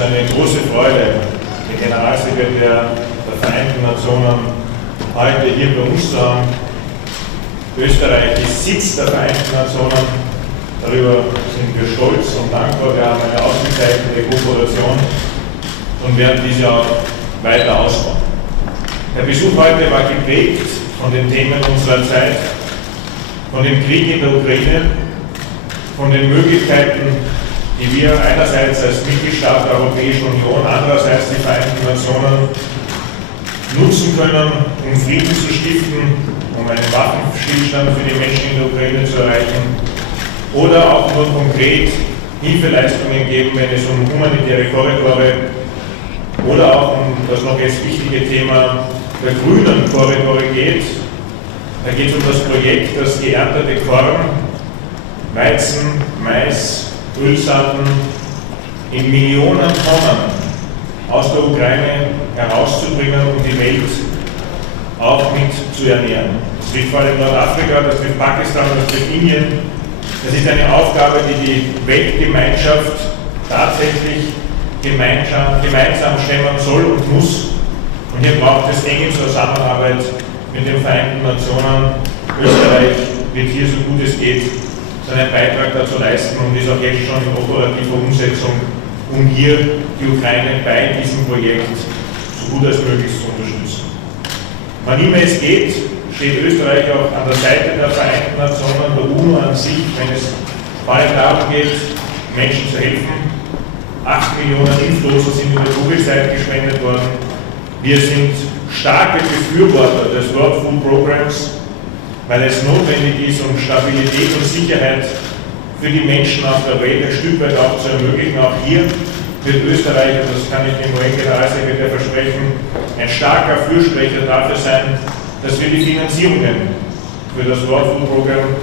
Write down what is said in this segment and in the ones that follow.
uns eine große Freude, den Generalsekretär der Vereinten Nationen heute hier bei uns zu haben. Österreich ist Sitz der Vereinten Nationen. Darüber sind wir stolz und dankbar. Wir haben eine ausgezeichnete Kooperation und werden diese auch weiter ausbauen. Der Besuch heute war geprägt von den Themen unserer Zeit, von dem Krieg in der Ukraine, von den Möglichkeiten, die wir einerseits als Mitgliedstaat der Europäischen Union, andererseits die Vereinten Nationen nutzen können, um Frieden zu stiften, um einen Waffenstillstand für die Menschen in der Ukraine zu erreichen, oder auch nur konkret Hilfeleistungen geben, wenn es um humanitäre Korridore oder auch um das noch jetzt wichtige Thema der grünen Korridore geht. Da geht es um das Projekt, das geerntete Korn, Weizen, Mais, Ölsaaten in Millionen Tonnen aus der Ukraine herauszubringen, um die Welt auch mit zu ernähren. Das trifft vor allem Nordafrika, das trifft Pakistan, das trifft Indien. Das ist eine Aufgabe, die die Weltgemeinschaft tatsächlich gemeinsam stemmen soll und muss. Und hier braucht es enge Zusammenarbeit mit den Vereinten Nationen. Österreich wird hier, so gut es geht, seinen Beitrag dazu leisten und ist auch jetzt schon in operativer Umsetzung, um hier die Ukraine bei diesem Projekt so gut als möglich zu unterstützen. Wann immer es geht, steht Österreich auch an der Seite der Vereinten Nationen, der UNO an sich, wenn es bald darum geht, Menschen zu helfen. 8 Millionen Impfdosen sind in der Covid-Zeit gespendet worden. Wir sind starke Befürworter des World Food Programs, weil es notwendig ist, um Stabilität und Sicherheit für die Menschen auf der Welt ein Stück weit auch zu ermöglichen. Auch hier wird Österreich, und das kann ich dem UN-Generalsekretär versprechen, ein starker Fürsprecher dafür sein, dass wir die Finanzierungen für das World Food Program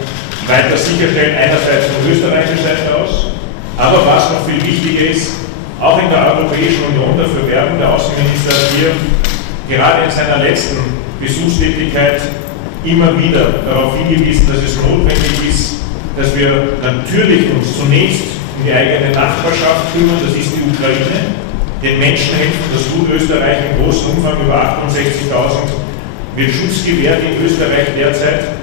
weiter sicherstellen, einerseits von österreichischer Seite aus, aber was noch viel wichtiger ist, auch in der Europäischen Union dafür werben. Der Außenminister hat hier gerade in seiner letzten Besuchstätigkeit immer wieder darauf hingewiesen, dass es notwendig ist, dass wir natürlich uns zunächst um die eigene Nachbarschaft kümmern, das ist die Ukraine, den Menschen helfen, das tut Österreich im großen Umfang, über 68.000 wird Schutz gewährt in Österreich derzeit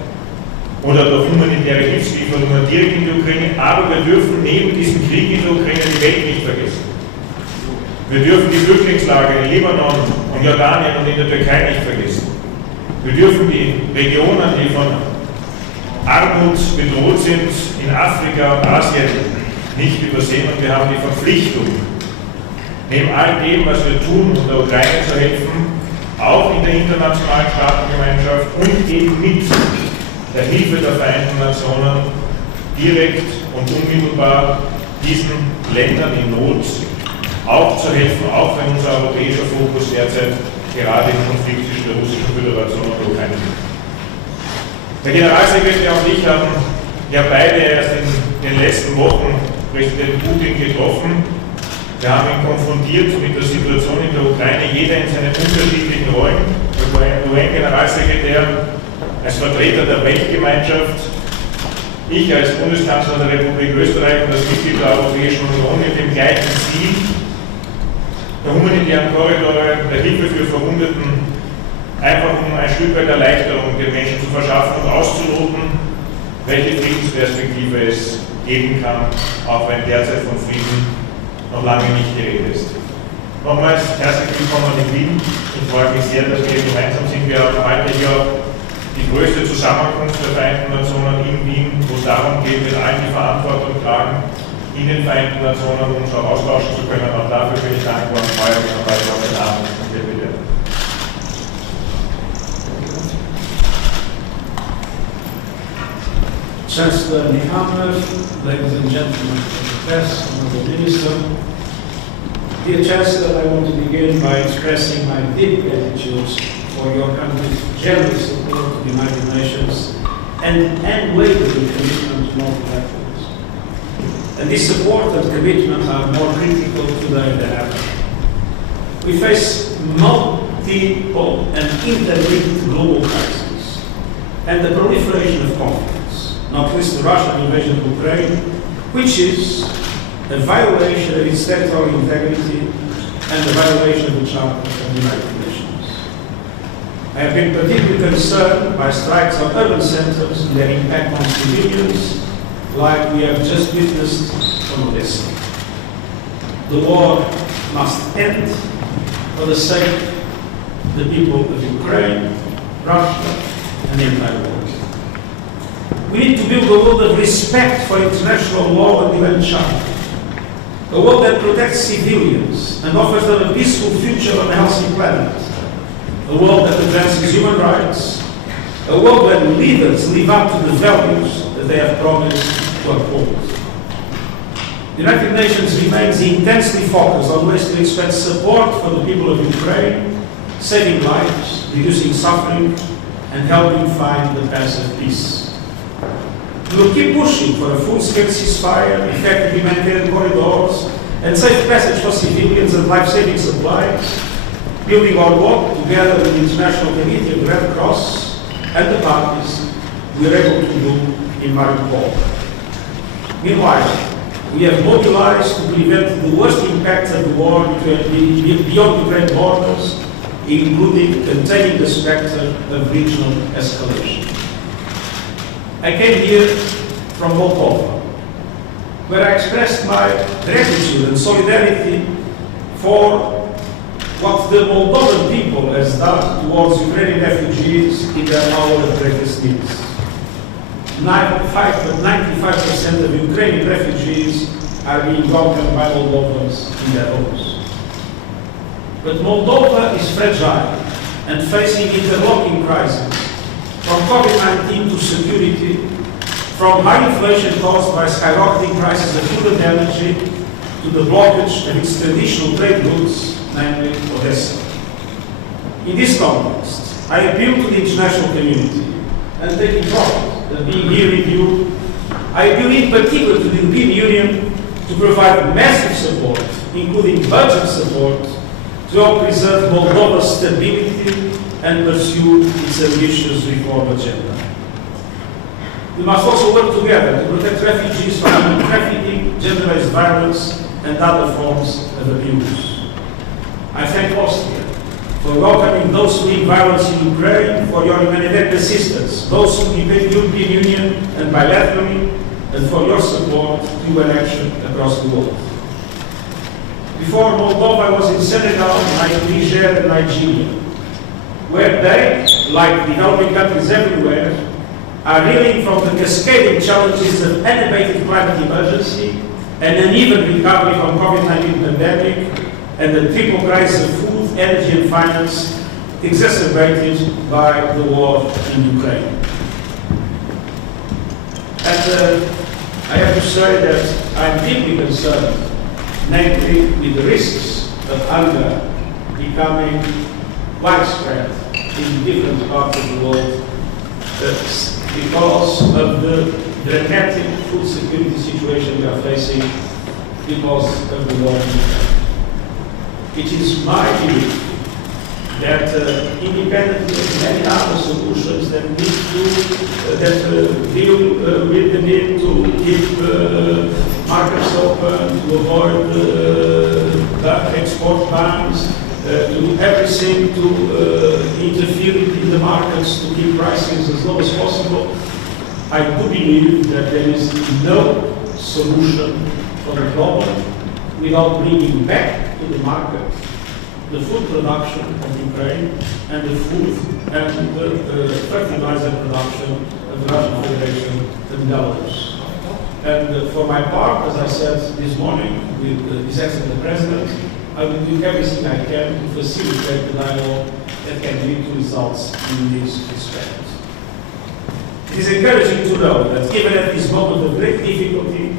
oder durch humanitäre Hilfslieferungen direkt in die Ukraine, aber wir dürfen neben diesem Krieg in der Ukraine die Welt nicht vergessen. Wir dürfen die Flüchtlingslager in Libanon und Jordanien und in der Türkei nicht vergessen. Wir dürfen die Regionen, die von Armut bedroht sind, in Afrika und Asien nicht übersehen und wir haben die Verpflichtung, neben all dem, was wir tun, um der Ukraine zu helfen, auch in der internationalen Staatengemeinschaft und eben mit der Hilfe der Vereinten Nationen direkt und unmittelbar diesen Ländern in Not auch zu helfen, auch wenn unser europäischer Fokus derzeit gerade im Konflikt zwischen der Russischen Föderation und der Ukraine liegt. Der Generalsekretär und ich haben ja beide erst in den letzten Wochen Präsident Putin getroffen. Wir haben ihn konfrontiert mit der Situation in der Ukraine, jeder in seinen unterschiedlichen Rollen. Der UN-Generalsekretär als Vertreter der Weltgemeinschaft, ich als Bundeskanzler der Republik Österreich und als Mitglied der Europäischen Union mit dem gleichen Ziel, der humanitären Korridore, der Hilfe für Verwundeten, einfach um ein Stück weit Erleichterung den Menschen zu verschaffen und auszuloten, welche Friedensperspektive es geben kann, auch wenn derzeit von Frieden noch lange nicht die Rede ist. Nochmals herzlich willkommen in Wien. Ich freue mich sehr, dass wir hier gemeinsam sind. Wir haben heute hier die größte Zusammenkunft der Vereinten Nationen in Wien, wo es darum geht, mit allen die Verantwortung tragen, in den Vereinten Nationen uns auch austauschen zu können. Auch dafür bin ich dankbar und freue mich auf weiteren Abend. Bitte. Chancellor Nihamov, ladies and gentlemen of the press, Honorable Minister. Dear Chancellor, I want to begin by expressing my deep gratitude for your country's generous support to the United Nations and unwavering commitment to multilateralism. And this support and commitment are more critical today than ever. We face multiple and interlinked global crises and the proliferation of conflicts, not least the Russian invasion of Ukraine, which is a violation of its territorial integrity and the violation of the Charter of the United Nations. I have been particularly concerned by strikes on urban centers and their impact on civilians, like we have just witnessed from Odessa. The war must end for the sake of the people of Ukraine, Russia, and the entire world. We need to build a world of respect for international law and the UN Charter. A world that protects civilians and offers them a peaceful future on a healthy planet. A world that advances human rights. A world where leaders live up to the values that they have promised to uphold. The United Nations remains intensely focused on ways to expand support for the people of Ukraine, saving lives, reducing suffering, and helping find the path of peace. We will keep pushing for a full-scale ceasefire, effective humanitarian corridors, and safe passage for civilians and life-saving supplies, building on what, together with the International Committee of the Red Cross and the parties, we are able to do in Mariupol. Meanwhile, we have mobilized to prevent the worst impacts of the war beyond Ukraine borders, including containing the spectre of regional escalation. I came here from Moldova, where I expressed my gratitude and solidarity for what the Moldovan people has done towards Ukrainian refugees in their hour of greatest needs. 95% of Ukrainian refugees are being welcomed by Moldovans in their homes. But Moldova is fragile and facing interlocking crises, from COVID-19 to security, from high inflation caused by skyrocketing prices of food and energy, to the blockage of its traditional trade routes, namely Odessa. In this context, I appeal to the international community and taking profit of being here with you. I appeal in particular to the European Union to provide massive support, including budget support, to help preserve Moldova's stability and pursue its ambitious reform agenda. We must also work together to protect refugees from human trafficking, gender-based violence, and other forms of abuse. I thank Austria for welcoming those fleeing violence in Ukraine, for your humanitarian assistance, those who depend the European Union and bilaterally, and for your support to UN action across the world. Before Moldova, I was in Senegal, Niger, and Nigeria, where they, like developing countries everywhere, are reeling from the cascading challenges of unabated climate emergency, an uneven recovery from COVID-19 pandemic, and the triple crisis of food, energy, and finance, exacerbated by the war in Ukraine. And I have to say that I'm deeply concerned, namely with the risks of hunger becoming widespread in different parts of the world because of the dramatic food security situation we are facing because of the war in Ukraine. It is my belief that independently of many other solutions that need to deal with the need to keep markets open, to avoid export bans, to do everything to interfere in the markets to keep prices as low as possible, I do believe that there is no solution for the problem without bringing back to the market the food production of Ukraine and the food and the fertilizer production of the Russian Federation and Belarus. And for my part, as I said this morning with His Excellency the President, I will do everything I can to facilitate the dialogue that can lead to results in this respect. It is encouraging to know that even at this moment of great difficulty,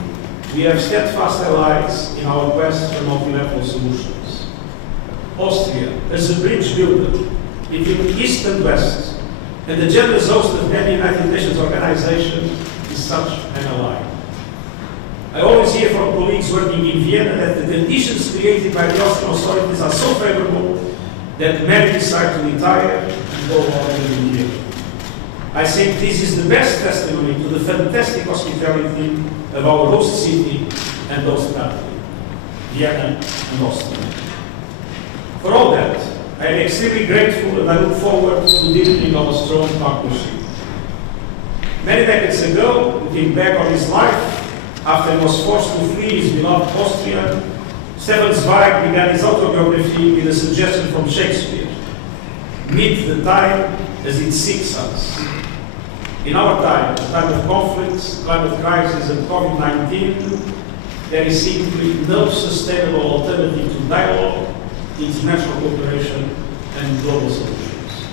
we have steadfast allies in our quest for multilateral solutions. Austria, as a bridge builder between East and West, and the generous host of many United Nations organizations, is such an ally. I always hear from colleagues working in Vienna that the conditions created by the Austrian authorities are so favorable that many decide to retire and go on living here. I think this is the best testimony to the fantastic hospitality of our host city and host country, Vienna and Austria. extremely grateful and I look forward to deepening our strong partnership. Many decades ago, looking back on his life, after he was forced to flee his beloved Austria, Stefan Zweig began his autobiography with a suggestion from Shakespeare: meet the time as it seeks us. In our time, a time of conflicts, climate crisis and COVID-19, there is simply no sustainable alternative to dialogue, international cooperation and global solutions.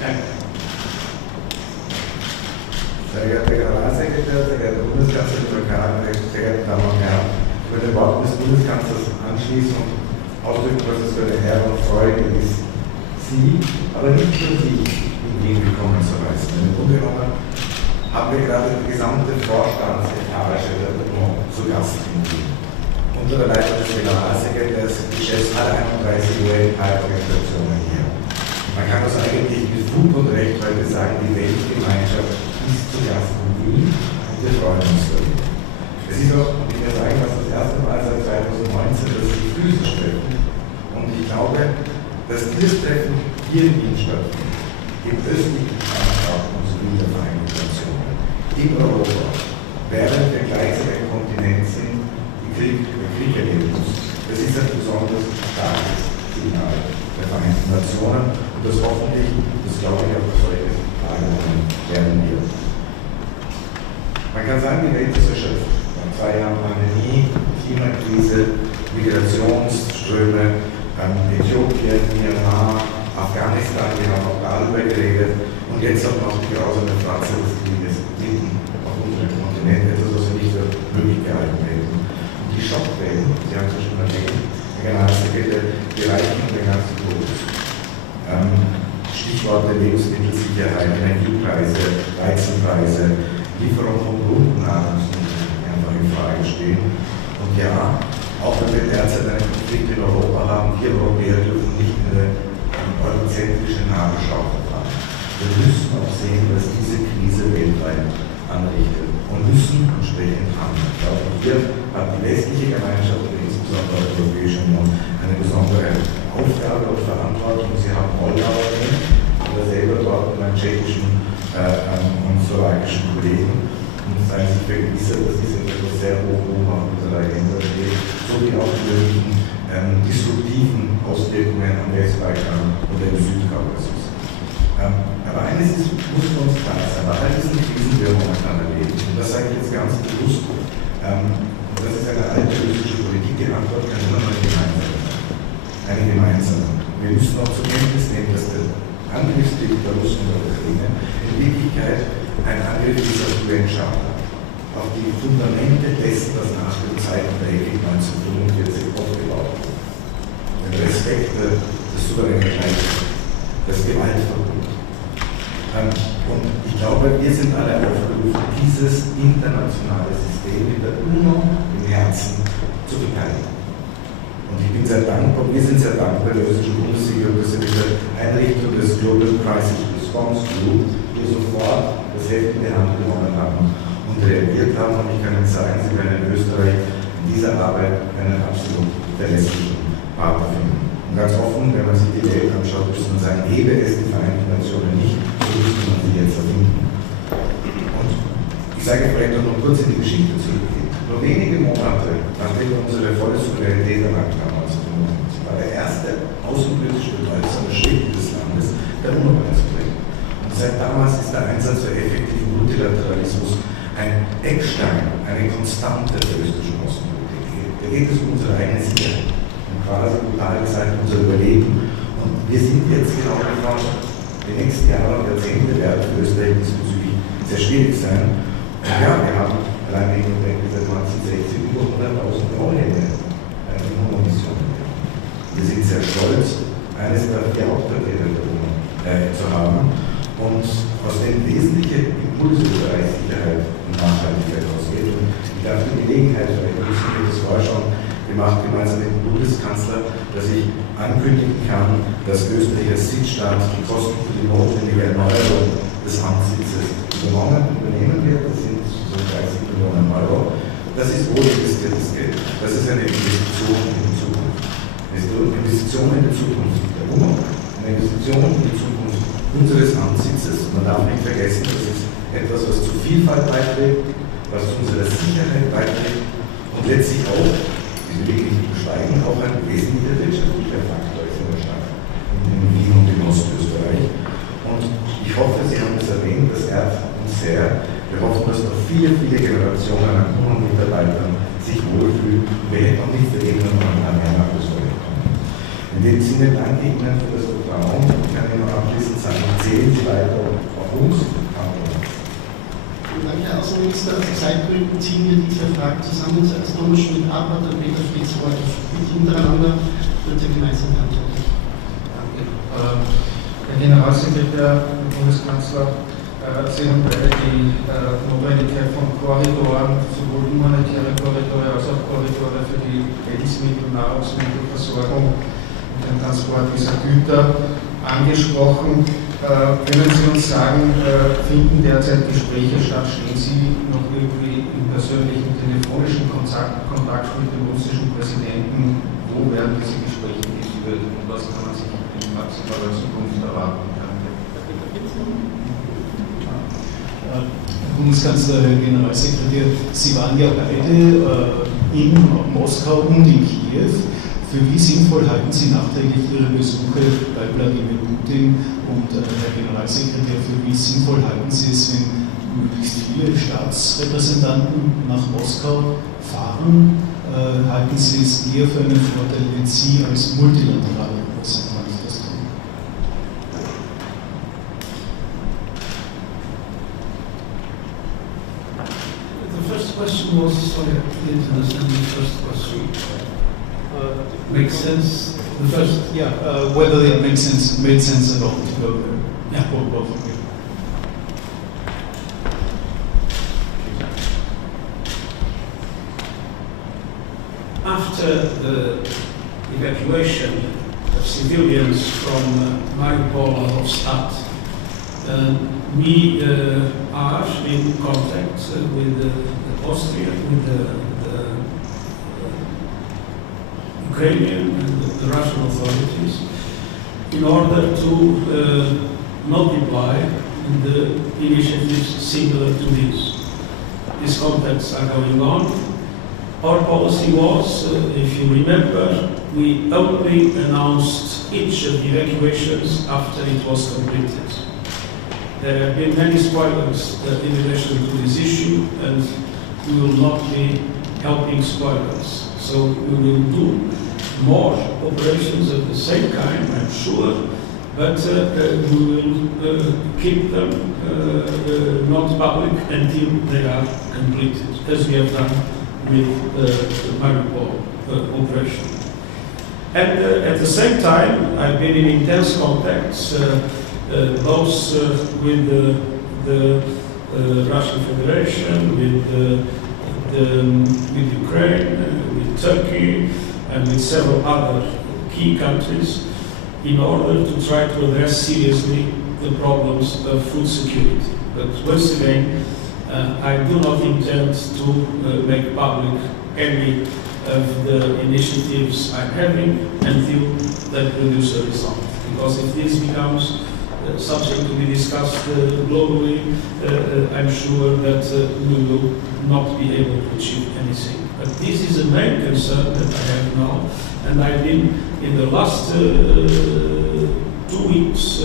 Thank you. Sehr geehrter Generalsekretär, sehr geehrter Bundeskanzler, sehr geehrte Damen und Herren, ich würde den Worten des Bundeskanzlers anschließen und ausdrücken, dass es für eine Ehre und Freude ist, Sie, aber nicht nur Sie, in Wien willkommen zu heißen. Im Grunde genommen haben wir gerade die gesamte Vorstandsetage der UNO zu Gast in Wien. Unter der Leitung des Generalsekretärs geschätzt alle 31 UN-Organisationen hier. Man kann das eigentlich mit Fug und Recht heute sagen, die Weltgemeinschaft ist zu Gast in Wien und wir freuen uns darüber. Es ist auch, ich will sagen, dass das erste Mal seit 2019, dass die Füße treffen. Und ich glaube, dass dieses Treffen hier in Wien stattfindet, im östlichen Staaten und sowie der Vereinten Nationen, in Europa, während wir gleichzeitig ein Kontinent sind, die Krieg erleben muss. Das ist ein besonders starkes Signal der Vereinten Nationen und das hoffentlich, das glaube ich auch solche Tagen werden wird. Man kann sagen, die Welt ist erschöpft. Nach 2 Jahren Pandemie, Klimakrise, Migrationsströme, Äthiopien, Myanmar, Afghanistan, wir haben auch darüber geredet und jetzt auch noch die grausame Pflanze des Krieges mitten auf unserem Kontinent, etwas, was wir nicht für möglich gehalten hätten. Und die Schockwellen, Sie haben es ja schon erwähnt, der Generalsekretär, die reichen den ganzen Globus. Stichworte Lebensmittelsicherheit, Energiepreise, Weizenpreise, Lieferung von Grundnahrungsmitteln, die einfach in Frage stehen. Und ja, auch wenn wir derzeit einen Konflikt in Europa haben, wir Europäer dürfen nicht eine eurozentrische Nabelschau verfahren. Wir müssen auch sehen, dass diese Krise weltweit anrichtet und müssen entsprechend handeln. Ich glaube, hier hat die westliche Gemeinschaft und insbesondere die Europäische Union eine besondere Aufgabe und Verantwortung. Sie haben Moldau erwähnt, oder selber dort mit meinen tschechischen und slowakischen Kollegen. Und seien sich vergewissert, dass dies etwas sehr hoch oben auf unserer Agenda steht, sowie auch die möglichen disruptiven Auswirkungen am Westbalkan oder im Südkaukasus. Aber eines muss uns klar sein, bei all diesen Krisen, die wir momentan erleben, und das sage ich jetzt ganz bewusst, und das ist eine alte russische Politik, die Antwort kann immer noch eine gemeinsame. Wir müssen auch zur Kenntnis nehmen, dass der Angriffskrieg der Russen oder der Ukraine in Wirklichkeit ein Angriff ist auf die UN-Charta, auf die Fundamente dessen, was nach dem Zweiten Weltkrieg 1945 aufgebaut wurde. Den Respekt des souveränen Reiches, das Gewaltverbot. Und ich glaube, wir sind alle aufgerufen, dieses internationale System in der UNO im Herzen zu beteiligen. Und ich bin sehr dankbar, wir sind sehr dankbar der österreichischen Bundesregierung, dass sie mit der Einrichtung des Global Crisis Response Group hier sofort das Heft in die Hand genommen haben und reagiert haben. Und ich kann Ihnen sagen, Sie werden in Österreich in dieser Arbeit einen absolut verlässlichen Partner finden. Und ganz offen, wenn man sich die Welt anschaut, muss man sagen, gäbe es die Vereinten Nationen nicht, so müsste man sie jetzt erfinden. Und ich sage vielleicht auch noch kurz in die Geschichte zurückgehen. Nur wenige Monate, nachdem wir unsere volle Souveränität erlangt haben, war der erste außenpolitisch bedeutsame Schritt des Landes der UNO beizutreten. Und seit damals ist der Einsatz für effektiven Multilateralismus ein Eckstein, eine Konstante der österreichischen Außenpolitik. Da geht es um unsere eigene Sicherheit und quasi brutal gesagt unser Überleben. Und wir sind jetzt genau davon, die nächsten Jahre und Jahrzehnte werden für Österreich diesbezüglich sehr schwierig sein. Und ja, wir haben allein wegen der 1960 über 100.000 Rollhände in UNO-Missionen. Wir sind sehr stolz, eines der 4 Hauptquartiere der UNO zu haben und aus dem wesentliche Impulse für Sicherheit und Nachhaltigkeit ausgeht. Und ich darf die Gelegenheit, vielleicht müssen wir das vorher schon gemacht, gemeinsam mit dem Bundeskanzler, dass ich ankündigen kann, dass Österreich als Sitzstaat die Kosten für die notwendige Erneuerung des Amtssitzes übernehmen wird. Das sind so 30 Millionen Euro. Das ist wohl investiertes Geld. Das ist eine Investition in die Zukunft. Investition in die Zukunft der UNO, in eine Investition in die Zukunft unseres Amtssitzes. Man darf nicht vergessen, das ist etwas, was zu Vielfalt beiträgt, was zu unserer Sicherheit beiträgt und letztlich auch, diese wirklich nicht besteigen, auch ein wesentlicher wirtschaftlicher Faktor ist in der Stadt, in Wien und in Ostösterreich. Und ich hoffe, Sie haben es erwähnt, das ehrt uns sehr. Wir hoffen, dass noch viele, viele Generationen an Kunden und Mitarbeitern sich wohlfühlen und wir hätten auch nicht vergeben, wenn man ein mehr nach Österreich kommt. In dem Sinne danke ich Ihnen für das Vertrauen. Ich kann Ihnen noch abschließend sagen, zählen Sie weiter auf uns. Danke, Herr Außenminister. Aus Zeitgründen ziehen wir diese Fragen zusammen. Zuerst Thomas Schmidt-Abert und Peter Fritz-Wolf. Hintereinander wird er gemeinsam beantworten. Danke. Herr Generalsekretär, Herr Bundeskanzler, Sie haben beide die Notwendigkeit von Korridoren, sowohl humanitäre Korridore als auch Korridore für die Lebensmittel-, Nahrungsmittelversorgung und den Transport dieser Güter angesprochen. Können Sie uns sagen, finden derzeit Gespräche statt? Stehen Sie noch irgendwie im persönlichen telefonischen Kontakt mit dem russischen Präsidenten? Wo werden diese Gespräche geführt und was kann man sich in maximaler Zukunft erwarten? Herr Bundeskanzler, Herr Generalsekretär, Sie waren ja beide in Moskau und in Kiew. Für wie sinnvoll halten Sie nachträglich Ihre Besuche bei Wladimir Putin und Herr Generalsekretär, für wie sinnvoll halten Sie es, wenn möglichst viele Staatsrepräsentanten nach Moskau fahren? Halten Sie es eher für einen Vorteil, wenn Sie als multilateraler Repräsentant das tun? The first question was, sorry, I didn't understand the first question. Makes sense. The first, whether it made sense at all to go there. Yeah, for both of you. After the evacuation of civilians from Mariupol and Hofstadt, we are in contact with Austria, with the Ukrainian and the Russian authorities in order to multiply the initiatives similar to this. These contacts are going on. Our policy was, if you remember, we only announced each of the evacuations after it was completed. There have been many spoilers in relation to this issue, and we will not be helping spoilers. So we will do more operations of the same kind, I'm sure, but we will keep them not public until they are completed, as we have done with the Mariupol operation. And at the same time, I've been in intense contacts both with the Russian Federation, with Ukraine, with Turkey, and with several other key countries in order to try to address seriously the problems of food security. But once again, I do not intend to make public any of the initiatives I'm having until they produce a result. Because if this becomes something to be discussed globally, I'm sure that we will not be able to achieve anything. But this is the main concern that I have now, and I've been in the last 2 weeks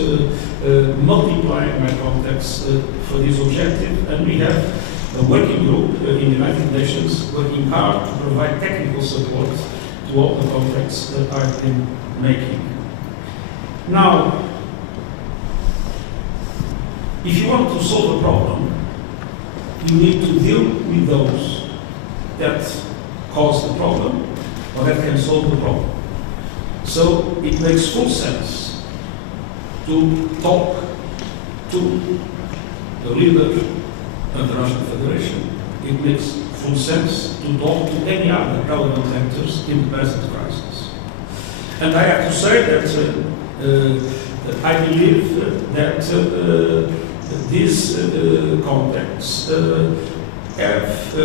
multiplying my contacts for this objective, and we have a working group in the United Nations working hard to provide technical support to all the contacts that I've been making. Now, if you want to solve a problem, you need to deal with those that cause the problem or that can solve the problem. So it makes full sense to talk to the leader of the Russian Federation. It makes full sense to talk to any other relevant actors in the present crisis. And I have to say that I believe that these contacts have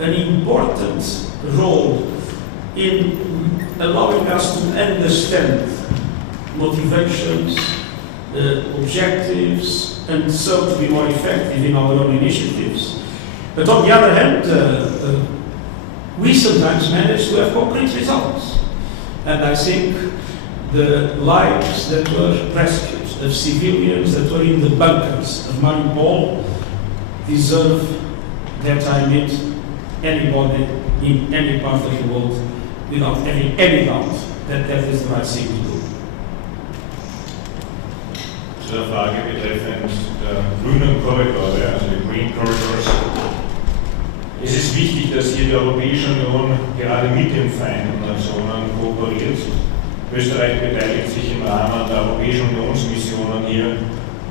an important role in allowing us to understand motivations, objectives, and so to be more effective in our own initiatives. But on the other hand, we sometimes manage to have concrete results. And I think the lives that were rescued, of civilians that were in the bunkers of Mariupol, deserve that I meet anybody in any part of the world without any doubt that that is the right thing to do. Zur Frage betreffend der grünen Korridore, also die Green Corridors. Es ist wichtig, dass hier die Europäische Union gerade mit den Vereinten Nationen kooperiert. Österreich beteiligt sich im Rahmen der Europäischen Unionsmissionen hier,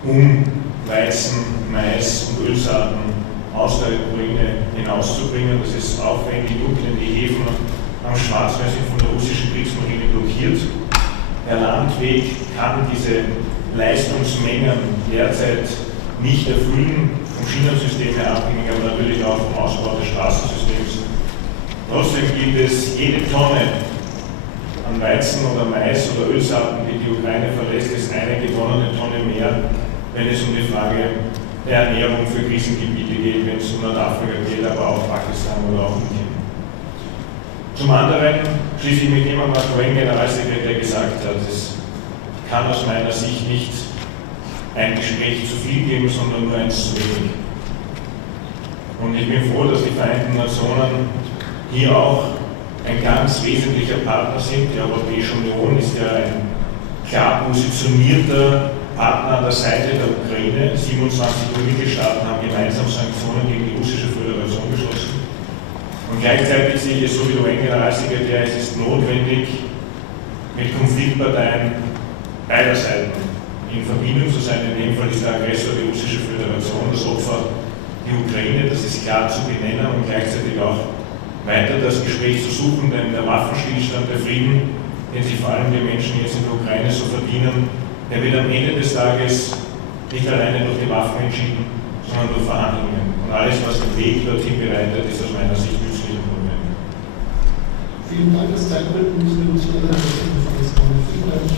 um Weizen, Mais und Ölsaaten aus der Ukraine hinauszubringen. Das ist aufwendig, denn die Häfen am Schwarzmeer sind von der russischen Kriegsmarine blockiert. Der Landweg kann diese Leistungsmengen derzeit nicht erfüllen, vom Schienensystem her abhängig, aber natürlich auch vom Ausbau des Straßensystems. Trotzdem gibt es jede Tonne an Weizen oder Mais oder Ölsaaten, die die Ukraine verlässt, ist eine gewonnene Tonne mehr, wenn es um die Frage der Ernährung für Krisengebiete geht, wenn es um Nordafrika geht, aber auch Pakistan oder auch Indien. Zum anderen schließe ich mit dem, was vorhin Generalsekretär gesagt hat, es kann aus meiner Sicht nicht ein Gespräch zu viel geben, sondern nur eins zu wenig. Und ich bin froh, dass die Vereinten Nationen hier auch ein ganz wesentlicher Partner sind. Die Europäische Union ist ja ein klar positionierter Partner an der Seite der Ukraine. 27 Mitgliedstaaten haben gemeinsam Sanktionen gegen die russische Föderation beschlossen. Und gleichzeitig sehe ich es so wie der UN-Generalsekretär, es ist notwendig, mit Konfliktparteien beider Seiten in Verbindung zu sein. In dem Fall ist der Aggressor die russische Föderation, das Opfer die Ukraine, das ist klar zu benennen und gleichzeitig auch weiter das Gespräch zu suchen, denn der Waffenstillstand, der Frieden, den sich vor allem die Menschen jetzt in der Ukraine so verdienen, der wird am Ende des Tages nicht alleine durch die Waffen entschieden, sondern durch Verhandlungen. Und alles, was den Weg dorthin bereitet, ist aus meiner Sicht nützlich und notwendig. Vielen Dank, das Zeitgründen müssen wir uns wieder. Vielen Dank.